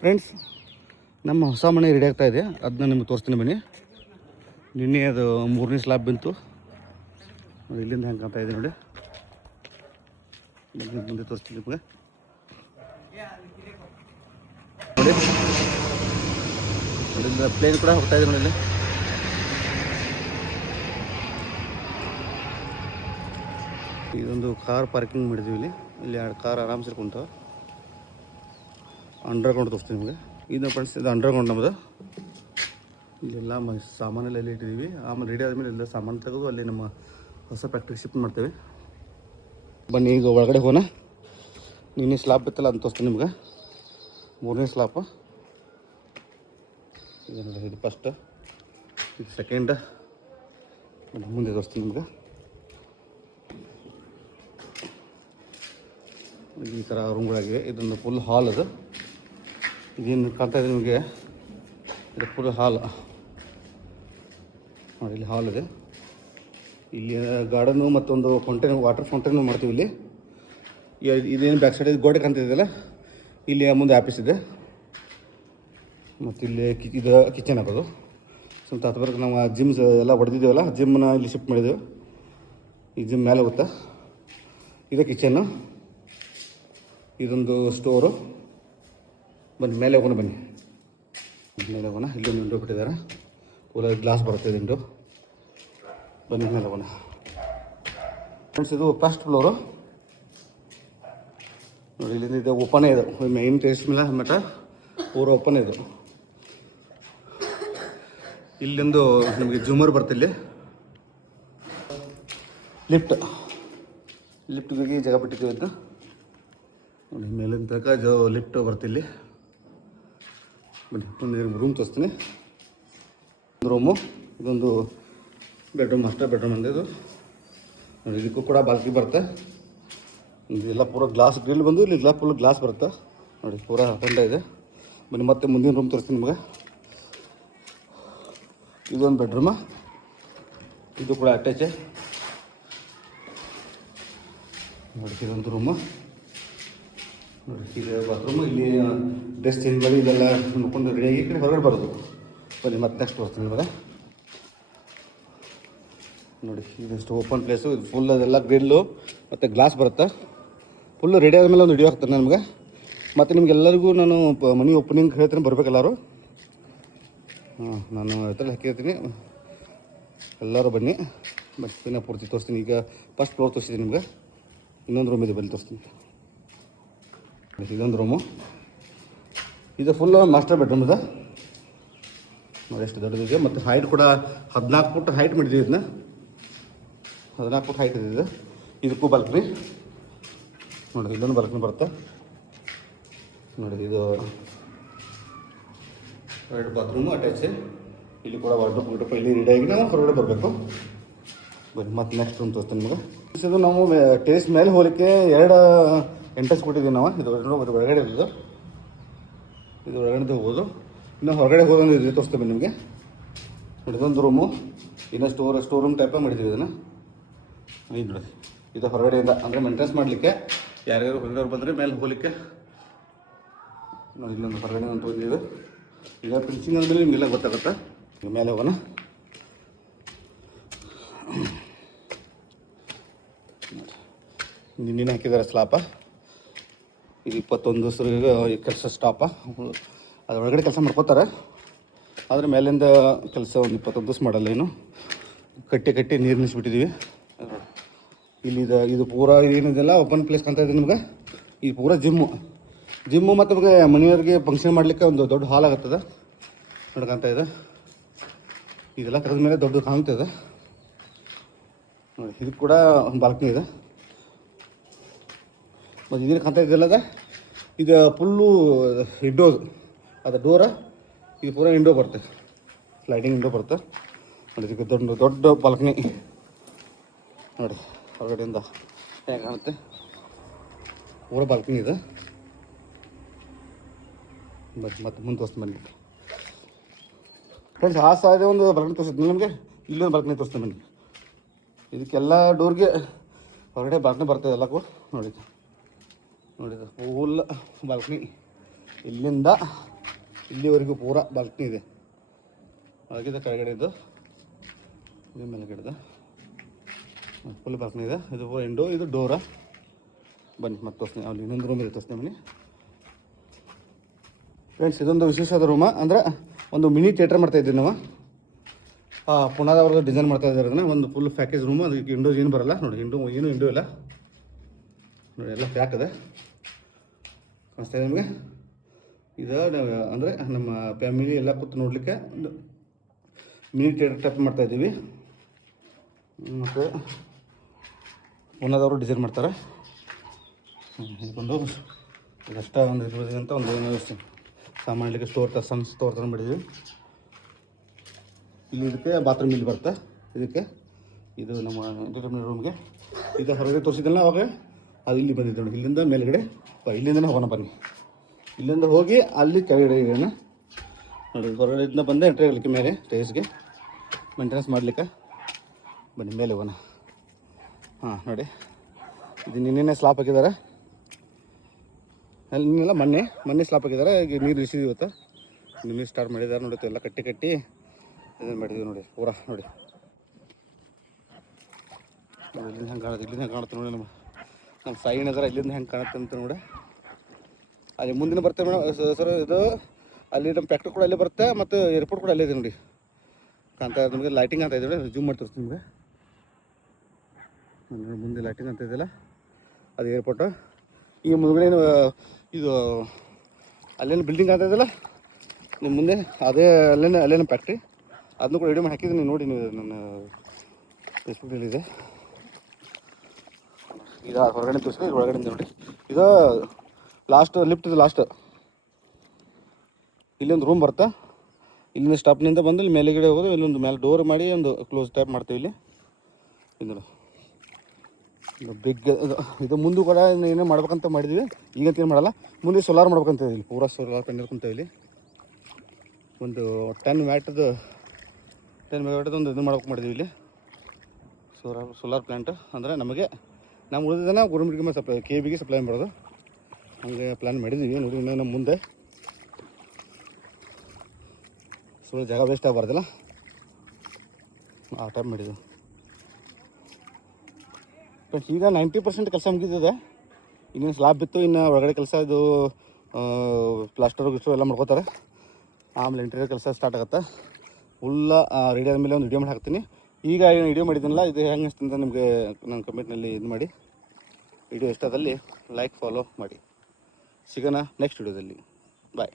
Friends, ನಮ್ಮ ಹೊಸ ಮನೆ ರೆಡಿ ಆಗ್ತಾ ಇದೆ. ಅದನ್ನ ನಿಮ್ಗೆ ತೋರಿಸ್ತೀನಿ ಬನ್ನಿ. ನಿನ್ನೆ ಅದು 3ನೇ ಸ್ಲಾಬ್ ಬಂತು. ಇಲ್ಲಿಂದ ಹೆಂಗೆ ಕಾಣ್ತಾ ಇದೆ ನೋಡಿ. ಮುಂದೆ ತೋರಿಸ್ತೀನಿ ನಿಮಗೆ ನೋಡಿ. ಇಲ್ಲಿಂದ ಪ್ಲೇನ್ ಕೂಡ ಹೋಗ್ತಾ ಇದೆ ನೋಡಿ. ಇದೊಂದು ಕಾರ್ ಪಾರ್ಕಿಂಗ್ ಮಾಡಿದ್ದೀವಿ. ಇಲ್ಲಿ 2 ಕಾರ್ ಆರಾಮ್ಸೆ ಕುಂತಾವೆ. ಅಂಡರ್ಗ್ರೌಂಡ್ ತೋರಿಸ್ತೀನಿ ನಿಮಗೆ. ಇದು ಫ್ರೆಂಡ್ಸ್, ಇದು ಅಂಡರ್ಗ್ರೌಂಡ್ ನಮ್ಮದು. ಇಲ್ಲೆಲ್ಲ ಸಾಮಾನೆಲ್ಲ ಇಲ್ಲಿ ಇಟ್ಟಿದ್ದೀವಿ. ಆಮೇಲೆ ರೆಡಿ ಆದಮೇಲೆ ಎಲ್ಲ ಸಾಮಾನು ತೆಗೆದು ಅಲ್ಲಿ ನಮ್ಮ ಹೊಸ ಫ್ಯಾಕ್ಟ್ರಿಗೆ ಶಿಫ್ಟ್ ಮಾಡ್ತೇವೆ. ಬನ್ನಿ ಈಗ ಒಳಗಡೆ ಹೋಗೋಣ. ನಿನ್ನೆ ಸ್ಲಾಬ್ ಇತ್ತಲ್ಲ ಅಂತ ತೋರಿಸ್ತೀನಿ ನಿಮ್ಗೆ. 3ನೇ ಸ್ಲಾಪ ಇದು ನೋಡಿ. ಇದು ಫಸ್ಟ್, ಇದು ಸೆಕೆಂಡ್. ಮುಂದೆ ತೋರಿಸ್ತೀನಿ ನಿಮ್ಗೆ. ಈ ಥರ ರೂಮ್ಗಳಾಗಿವೆ. ಇದೊಂದು ಫುಲ್ ಹಾಲ್. ಅದು ಇದೇನು ಕಾಣ್ತಾ ಇದೆ ನಿಮಗೆ, ಇದು ಫುಲ್ ಹಾಲ್ ನೋಡಿ. ಇಲ್ಲಿ ಹಾಲ್ ಇದೆ. ಇಲ್ಲಿ ಗಾರ್ಡನು ಮತ್ತೊಂದು ಫೌಂಟೇನ್, ವಾಟರ್ ಫೌಂಟೇನು ಮಾಡ್ತೀವಿ ಇಲ್ಲಿ. ಇದೇನು ಬ್ಯಾಕ್ ಸೈಡ್ ಗೋಡೆ ಕಾಣ್ತಿದೆಯಲ್ಲ, ಇಲ್ಲಿ ಮುಂದೆ ಆಫೀಸ್ ಇದೆ. ಮತ್ತು ಇಲ್ಲಿ ಇದು ಕಿಚನ್ ಹಾಕೋದು. ಸ್ವಲ್ಪ ಹತ್ತಬರ್ಗೆ ನಾವು ಜಿಮ್ಸ್ ಎಲ್ಲ ಹೊಡೆದಿದ್ದೇವಲ್ಲ, ಜಿಮ್ನ ಇಲ್ಲಿ ಶಿಫ್ಟ್ ಮಾಡಿದ್ದೇವೆ. ಈ ಜಿಮ್ ಮೇಲೆ ಹೋಗುತ್ತಾ. ಇದು ಕಿಚನ್ನು, ಇದೊಂದು ಸ್ಟೋರು. ಬನ್ನಿ ಮೇಲೆ ಹೋಗೋಣ. ಬನ್ನಿ ಮೇಲೆ ಹೋಗೋಣ. ಇಲ್ಲೊಂದು ವಿಂಡೋ ಬಿಟ್ಟಿದ್ದಾರೆ. ಪೂರ ಗ್ಲಾಸ್ ಬರುತ್ತೆ ವಿಂಡೋ. ಬನ್ನಿ ಮೇಲೆ ಹೋಗೋಣ ಫ್ರೆಂಡ್ಸ್. ಇದು ಫಸ್ಟ್ ಫ್ಲೋರು ನೋಡಿ. ಇಲ್ಲಿಂದ ಇದು ಓಪನೇ ಇದೆ. ಮೇನ್ ಟೇಸ್ಟ್ ಮೇಲೆ ಮಟ್ಟ ಪೂರ ಓಪನ್ ಇದು. ಇಲ್ಲಿಂದು ನಮಗೆ ಜೂಮರ್ ಬರ್ತಿಲ್ಲ. ಲಿಫ್ಟ್ಗೆ ಜಾಗ ಬಿಟ್ಟಿದ್ದೀವಿ. ಇದು ನೋಡಿ, ಮೇಲಿನ ತನಕ ಲಿಫ್ಟ್ ಬರ್ತಿಲ್ಲಿ. ಬನ್ನಿ ಒಂದು ರೂಮ್ ತೋರಿಸ್ತೀನಿ. ಒಂದು ರೂಮು, ಇದೊಂದು ಬೆಡ್ರೂಮ್, ಮಾಸ್ಟರ್ ಬೆಡ್ರೂಮ್ ಅಂತ. ಇದು ನೋಡಿ, ಇದಕ್ಕೂ ಕೂಡ ಬಾಲ್ಕನಿ ಬರುತ್ತೆ. ಇದೆಲ್ಲ ಪೂರ ಗ್ಲಾಸ್ ಗ್ರಿಲ್ ಬಂದು ಇಲ್ಲಿ ಫುಲ್ ಗ್ಲಾಸ್ ಬರುತ್ತೆ ನೋಡಿ. ಪೂರ ಹೊಂಡ ಇದೆ. ಬನ್ನಿ ಮತ್ತೆ ಮುಂದಿನ ರೂಮ್ ತೋರಿಸ್ತೀನಿ ನಿಮಗೆ. ಇದೊಂದು ಬೆಡ್ರೂಮ, ಇದು ಕೂಡ ಅಟ್ಯಾಚೆ ನೋಡಿ. ಇದೊಂದು ರೂಮು ನೋಡಿ. ಇದು ಬಾತ್ರೂಮು. ಇಲ್ಲಿ ಡ್ರೆಸ್ ಚೇಂಜ್ ಮಾಡಿ ಇದೆಲ್ಲ ನೋಡ್ಕೊಂಡು ರೆಡಿಯಾಗಿ ಈ ಕಡೆ ಹೊರಗಡೆ ಬರೋದು. ಬನ್ನಿ ಮತ್ತೆ ನೆಕ್ಸ್ಟ್ ತೋರಿಸ್ತೀನಿ ನಿಮಗೆ ನೋಡಿ. ಇದಷ್ಟು ಓಪನ್ ಪ್ಲೇಸು. ಇದು ಫುಲ್ ಅದೆಲ್ಲ ಗ್ರಿಲ್ಲು ಮತ್ತು ಗ್ಲಾಸ್ ಬರುತ್ತೆ. ಫುಲ್ಲು ರೆಡಿ ಆದಮೇಲೆ ಒಂದು ವಿಡಿಯೋ ಹಾಕ್ತಾನೆ ನಮಗೆ. ಮತ್ತು ನಿಮಗೆಲ್ಲರಿಗೂ ನಾನು ಮನಿ ಓಪನಿಂಗ್ ಹೇಳ್ತೀನಿ, ಬರಬೇಕೆಲ್ಲರೂ. ನಾನು ಹೇಳ್ತಾರೆ ಹಾಕಿರ್ತೀನಿ. ಎಲ್ಲರೂ ಬನ್ನಿ. ಬನ್ನಿ ಪೂರ್ತಿ ತೋರಿಸ್ತೀನಿ. ಈಗ ಫಸ್ಟ್ ಫ್ಲೋರ್ ತೋರಿಸ್ತೀನಿ ನಿಮ್ಗೆ. ಇನ್ನೊಂದು ರೂಮ್ ಇದೆ, ಬನ್ನಿ ತೋರಿಸ್ತೀನಿ. ಇದೊಂದು ರೂಮು. ಇದು ಫುಲ್ ಮಾಸ್ಟರ್ ಬೆಡ್ರೂಮ್ ಇದೆ ನೋಡಿ. ಎಷ್ಟು ದೊಡ್ಡದಿದೆ. ಮತ್ತು ಹೈಟ್ ಕೂಡ 14 ಫುಟ್ ಹೈಟ್ ಮಾಡಿದ್ದೀವಿ. ಇದನ್ನ 14 ಫುಟ್ ಹೈಟ್ ಇದೆ. ಇದಕ್ಕೂ ಬಾಲ್ಕನಿ ನೋಡಿ. ಇಲ್ಲೊಂದು ಬಾಲ್ಕನಿ ಬರುತ್ತೆ ನೋಡಿ. ಇದು 2 ಬಾತ್ರೂಮು ಅಟ್ಯಾಚ್. ಇಲ್ಲಿ ಕೂಡ ವಾರ್ಡ್ರೋಬ್ ಇಲ್ಲಿ ರೆಡಿಯಾಗಿ ನಾವು ಹೊರಗಡೆ ಬರಬೇಕು. ಬನ್ನಿ ಮತ್ತೆ ನೆಕ್ಸ್ಟ್ ರೂಮ್ ತೋರಿಸ್ತೀನಿ ನಿಮಗೆ. ಇದು ನಾವು ಟೇಸ್ಟ್ ಮೇಲೆ ಹೋಗಲಿಕ್ಕೆ 2 ಎಂಟ್ರೆನ್ಸ್ ಕೊಟ್ಟಿದ್ದೀವಿ ನಾವು. ಇದು ಒಳಗಡೆ ಇರೋದು. ಇದು ಒಳಗಡೆ ಹೋಗೋದು. ಇನ್ನು ಹೊರಗಡೆ ಹೋಗೋದು ಇದು ತೋರಿಸ್ತೇವೆ ನಿಮಗೆ ನೋಡಿ. ಇದೊಂದು ರೂಮು. ಇನ್ನು ಸ್ಟೋರ್ ರೂಮ್ ಟೈಪ ಮಾಡಿದ್ದೀವಿ ಇದನ್ನು. ಇದು ನೋಡಿ, ಇದು ಹೊರಗಡೆಯಿಂದ ಅಂದರೆ ಮೇಂಟೆನ್ಸ್ ಮಾಡಲಿಕ್ಕೆ ಯಾರ್ಯಾರು ಹೊರಗಡೆ ಬಂದರೆ ಮೇಲೆ ಹೋಗಲಿಕ್ಕೆ ನೋಡಿ. ಇಲ್ಲೊಂದು ಹೊರಗಡೆ ಒಂದು ಬಂದಿದೆ. ಈಗ ಫಿನಿಶಿಂಗ್ ಅಂದರೆ ನಿಮಗೆಲ್ಲ ಗೊತ್ತಾಗುತ್ತೆ. ಈಗ ಮೇಲೆ ಹೋಗೋಣ. ನಿನ್ನೆ ಹಾಕಿದ್ದಾರೆ ಸ್ಲಾಪ. ಇದು 21 ದಿವಸರಿಗೆ ಕೆಲಸ ಸ್ಟಾಪ. ಅದು ಒಳಗಡೆ ಕೆಲಸ ಮಾಡ್ಕೋತಾರೆ. ಆದರೆ ಮೇಲಿಂದ ಕೆಲಸ ಒಂದು 21 ದಿವಸ ಮಾಡಲ್ಲ. ಏನು ಕಟ್ಟಿ ನೀರು ನಿಲ್ಲಿಸ್ಬಿಟ್ಟಿದ್ದೀವಿ. ಇದು ಪೂರ ಏನಿದೆಲ್ಲ ಓಪನ್ ಪ್ಲೇಸ್ ಕಾಣ್ತಾ ಇದೆ ನಿಮ್ಗೆ. ಇದು ಪೂರ ಜಿಮ್ಮು ಮತ್ತು ನಮಗೆ ಮನೆಯವ್ರಿಗೆ ಫಂಕ್ಷನ್ ಮಾಡಲಿಕ್ಕೆ ಒಂದು ದೊಡ್ಡ ಹಾಲ್ ಆಗುತ್ತದೆ ನೋಡಿ. ಕಾಣ್ತಾ ಇದೆ. ಇದೆಲ್ಲ ತೆಗೆದ ಮೇಲೆ ದೊಡ್ಡ ಕಾಣ್ತದೆ ನೋಡಿ. ಇದು ಕೂಡ ಬಾಲ್ಕನಿ ಇದೆ. ಮತ್ತು ಇದನ್ನು ಕಾಣ್ತಾ ಇದೆಯಲ್ಲ, ಇದು ಫುಲ್ಲು ವಿಂಡೋಸ್. ಅದು ಡೋರ. ಇದು ಪೂರ ವಿಂಡೋ ಬರುತ್ತೆ, ಸ್ಲೈಡಿಂಗ್ ವಿಂಡೋ ಬರುತ್ತೆ ನೋಡಿ. ಇದಕ್ಕೆ ದೊಡ್ಡ ಬಾಲ್ಕನಿ ನೋಡಿ. ಹೊರಗಡೆಯಿಂದ ಹೇಗೆ ಕಾಣುತ್ತೆ. ಪೂರ ಬಾಲ್ಕನಿ ಇದೆ. ಮತ್ತೆ ಮುಂದೆ ತೋರಿಸ್ತೀನಿ ಬನ್ನಿ ಫ್ರೆಂಡ್ಸ್. ಆ ಸಾಧ್ಯ ಒಂದು ಬಾಲ್ಕನಿ ತೋರಿಸ್ತೀನಿ ನಿಮಗೆ. ಇಲ್ಲೊಂದು ಬಾಲ್ಕನಿ ತೋರಿಸ್ತೀನಿ ಬನ್ನಿ. ಇದಕ್ಕೆಲ್ಲ ಡೋರ್ಗೆ ಹೊರಗಡೆ ಬಾಲ್ಕನಿ ಬರ್ತದೆ ಎಲ್ಲಕ್ಕೂ ನೋಡಿ. Full balcony. ಇಲ್ಲಿಂದ ಇಲ್ಲಿವರೆಗೂ ಪೂರಾ ಬಾಲ್ಕನಿ ಇದೆ. ಒಳಗಿದ ಕೆಳಗಡೆದು ಇದು ಮೇಲ್ಗಡೆದು ಫುಲ್ ಬಾಲ್ಕನಿ ಇದೆ. ಇದು ಪೂರ ಇಂಡೋ, ಇದು ಡೋರ. ಬನ್ನಿ ಮತ್ತೆ ತೋರಿಸ್ತೀನಿ. ಅಲ್ಲಿ ಇನ್ನೊಂದು ರೂಮ್ ಇದೆ, ತೋರಿಸ್ತೀನಿ ಬನ್ನಿ ಫ್ರೆಂಡ್ಸ್. ಇದೊಂದು ವಿಶೇಷವಾದ ರೂಮ, ಅಂದರೆ ಒಂದು ಮಿನಿ ಥಿಯೇಟರ್ ಮಾಡ್ತಾಯಿದ್ದೀವಿ ನಾವು. ಪುಣಾದವ್ರದ್ದು ಡಿಸೈನ್ ಮಾಡ್ತಾ ಇದ್ದಾರೆ ಅದನ್ನು. ಒಂದು ಫುಲ್ ಪ್ಯಾಕೇಜ್ ರೂಮು. ಅದಕ್ಕೆ ಇಂಡೋಸ್ ಏನು ಬರೋಲ್ಲ ನೋಡಿ. ಇಂಡೋ ಇಲ್ಲ ನೋಡಿ, ಎಲ್ಲ ಪ್ಯಾಕ್ ಇದೆ. ಕಾಣಿಸ್ತಾ ಇದೆ ನಿಮಗೆ. ಇದು ಅಂದರೆ ನಮ್ಮ ಫ್ಯಾಮಿಲಿ ಎಲ್ಲ ಕೂತು ನೋಡಲಿಕ್ಕೆ ಒಂದು ಮಿನಿ ಥಿಯೇಟರ್ ಟೈಪ್ ಮಾಡ್ತಾಯಿದ್ದೀವಿ. ಮತ್ತು ಪುಣಾದವರು ಡಿಸೈನ್ ಮಾಡ್ತಾರೆ. ಇದೊಂದು ಇದಷ್ಟ ಒಂದು ಇರೋದಂತ ಒಂದು ಏನೋ ಸಾಮಾನ್ಯಕ್ಕೆ ಸಣ್ಣ ಸ್ಟೋರ್ ಥರ ಮಾಡಿದ್ವಿ. ಇಲ್ಲಿ ಇದಕ್ಕೆ ಬಾತ್ರೂಮ್ ಇಲ್ಲಿ ಬರುತ್ತೆ. ಇದಕ್ಕೆ ಇದು ನಮ್ಮ ಎಂಟರ್ಟೈನ್ಮೆಂಟ್ ರೂಮ್ಗೆ. ಇದು ಹೊರಗಡೆ ತೋರಿಸಿದ್ದಲ್ಲ ಅವಾಗ, ಅದು ಇಲ್ಲಿ ಬಂದಿದ್ದೆ ನೋಡಿ. ಇಲ್ಲಿಂದ ಮೇಲ್ಗಡೆ ಇಲ್ಲಿಂದನೇ ಹೋಗೋಣ ಬನ್ನಿ. ಇಲ್ಲಿಂದ ಹೋಗಿ ಅಲ್ಲಿ ಕೆಳಗಡೆ ಇರೋಣ ನೋಡಿ. ಹೊರಗಡೆಯಿಂದ ಬಂದೆ ಎಂಟ್ರಿ ಆಗಲಿಕ್ಕೆ ಮೇಲೆ ಟೇಸ್ಗೆ ಮೇಂಟೆನೆನ್ಸ್ ಮಾಡಲಿಕ್ಕೆ ಬನ್ನಿ, ಮೇಲೆ ಹೋಗೋಣ. ನೋಡಿ, ಇದು ನಿನ್ನೆ ಸ್ಲಾಪ್ ಹಾಕಿದ್ದಾರೆ. ನಿನ್ನೆಲ್ಲ ಮೊನ್ನೆ ಸ್ಲಾಪ್ ಹಾಕಿದ್ದಾರೆ. ಈಗ ನೀರು ಇಳಿಸಿದ್ವಿ ಇವತ್ತು. ನಿನ್ನೆ ಸ್ಟಾರ್ಟ್ ಮಾಡಿದ್ದಾರೆ ನೋಡಿ. ಎಲ್ಲ ಕಟ್ಟಿ ಇದನ್ನು ಮಾಡಿದ್ದೀವಿ ನೋಡಿ. ಪೂರಾ ನೋಡಿ, ಇಲ್ಲಿಂದ ಹೆಂಗೆ ಕಾಣುತ್ತೆ, ಇಲ್ಲಿಂದ ಹೆಂಗೆ ಕಾಣುತ್ತೆ ನೋಡಿ. ನಮ್ಮ ಸಾಯಿ ನಗರ ಇಲ್ಲಿಂದ ಹೆಂಗೆ ಕಾಣುತ್ತೆ ಅಂತ ನೋಡಿ. ಅಲ್ಲಿ ಮುಂದಿನ ಬರ್ತೇವೆ ಮೇಡಮ್ ಸರ್. ಇದು ಅಲ್ಲಿ ನಮ್ಮ ಫ್ಯಾಕ್ಟ್ರಿ ಕೂಡ ಅಲ್ಲೇ ಬರುತ್ತೆ, ಮತ್ತು ಏರ್ಪೋರ್ಟ್ ಕೂಡ ಅಲ್ಲೇ ಇದೆ ನೋಡಿ. ಕಾಣ್ತಾ ಇದೆ ನಿಮಗೆ. ಲೈಟಿಂಗ್ ಅಂತ ಇದೆ ನೋಡಿ. ಜೂಮ್ ಮಾಡಿ ತೋರಿಸ್ತೀನಿ ನಿಮಗೆ. ಮುಂದೆ ಲೈಟಿಂಗ್ ಅಂತ ಇದೆಯಲ್ಲ, ಅದು ಏರ್ಪೋರ್ಟು. ಈ ಮುಂದೆ ಇದು ಅಲ್ಲೇನು ಬಿಲ್ಡಿಂಗ್ ಆಗ್ತಾ ಇದೆಯಲ್ಲ ನಿಮ್ಮ ಮುಂದೆ, ಅದೇ ಅಲ್ಲೇನು ಫ್ಯಾಕ್ಟ್ರಿ. ಅದನ್ನು ಕೂಡ ವಿಡಿಯೋ ಮಾಡಿ ಹಾಕಿದ್ದೀನಿ ನೋಡಿ. ನೀವು ನನ್ನ ಫೇಸ್ಬುಕ್ಕಲ್ಲಿದೆ. ಇದು ಹೊರಗಡೆ ತೋರಿಸಿ, ಇದು ಒಳಗಡೆ ನೋಡಿ. ಇದು ಲಾಸ್ಟ್ ಲಿಫ್ಟ್ ಇದು ಲಾಸ್ಟ್. ಇಲ್ಲೊಂದು ರೂಮ್ ಬರುತ್ತೆ. ಇಲ್ಲಿಂದ ಸ್ಟಾಪ್ನಿಂದ ಬಂದು ಇಲ್ಲಿ ಮೇಲೆಗಡೆ ಹೋಗೋದು. ಇಲ್ಲೊಂದು ಮೇಲೆ ಡೋರ್ ಮಾಡಿ ಒಂದು ಕ್ಲೋಸ್ ಟೈಪ್ ಮಾಡ್ತೀವಿ ಇಲ್ಲಿ. ಇದು ಬಿಗ್ ಇದು ಮುಂದೆ ಕೂಡ ಏನೇ ಮಾಡ್ಬೇಕಂತ ಮಾಡಿದ್ವಿ. ಈಗಂತ ಏನು ಮಾಡಲ್ಲ, ಮುಂದೆ ಸೋಲಾರ್ ಮಾಡ್ಬೇಕಂತ ಇಲ್ಲಿ. ಪೂರಾ ಸೋಲಾರ್ ಪ್ಯಾನೆಲ್ ಕುಂತೇವೆ ಇಲ್ಲಿ. ಒಂದು 10 ಮೆಗಾವಾಟ್ದು ಒಂದು ಇದು ಮಾಡ್ಬೇಕು ಮಾಡಿದ್ವಿ ಇಲ್ಲಿ. ಸೋಲಾರ್ ಪ್ಲ್ಯಾಂಟ್ ಅಂದರೆ ನಮಗೆ ನಮ್ಮ ಉಳಿದಿದ್ದನ್ನು ಗೌರ್ಮೆಂಟ್ಗೆ ಸಪ್ಲೈ KBಗೆ ಸಪ್ಲೈ ಮಾಡೋದು. ಹಂಗೆ ಪ್ಲ್ಯಾನ್ ಮಾಡಿದ್ದೀವಿ ನೋಡಿ. ಇನ್ನೂ ನಮ್ಮ ಮುಂದೆ ಸುಳ್ಳು ಜಾಗ ವೇಸ್ಟ್ ಆಗಬಾರ್ದಲ್ಲ, ಆ ಟೈಪ್ ಮಾಡಿದ್ವಿ ಫ್ರೆಂಡ್ಸ್. ಈಗ 90% ಕೆಲಸ ಮುಗಿದಿದೆ. ಇನ್ನೇನು ಸ್ಲಾಬ್ ಬಿತ್ತು. ಇನ್ನು ಒಳಗಡೆ ಕೆಲಸ ಇದು ಪ್ಲಾಸ್ಟರ್ ಗಿಸ್ಟರ್ ಎಲ್ಲ ಮಾಡ್ಕೋತಾರೆ. ಆಮೇಲೆ ಇಂಟೀರಿಯರ್ ಕೆಲಸ ಸ್ಟಾರ್ಟ್ ಆಗುತ್ತೆ. ಫುಲ್ಲ ರೆಡಿ ಆದಮೇಲೆ ಒಂದು ವಿಡಿಯೋ ಮಾಡಿ ಹಾಕ್ತೀನಿ. ಈಗ ಏನು ವಿಡಿಯೋ ಮಾಡಿದ್ದೀನಲ್ಲ, ಇದು ಹೆಂಗೆ ಅನಿಸ್ತು ಅಂತ ನಿಮಗೆ ನಾನು ಕಮೆಂಟ್ನಲ್ಲಿ ಇದು ಮಾಡಿ. ವಿಡಿಯೋ ಇಷ್ಟದಲ್ಲಿ ಲೈಕ್ ಫಾಲೋ ಮಾಡಿ. ಸಿಗೋಣ ನೆಕ್ಸ್ಟ್ ವಿಡಿಯೋದಲ್ಲಿ. ಬಾಯ್.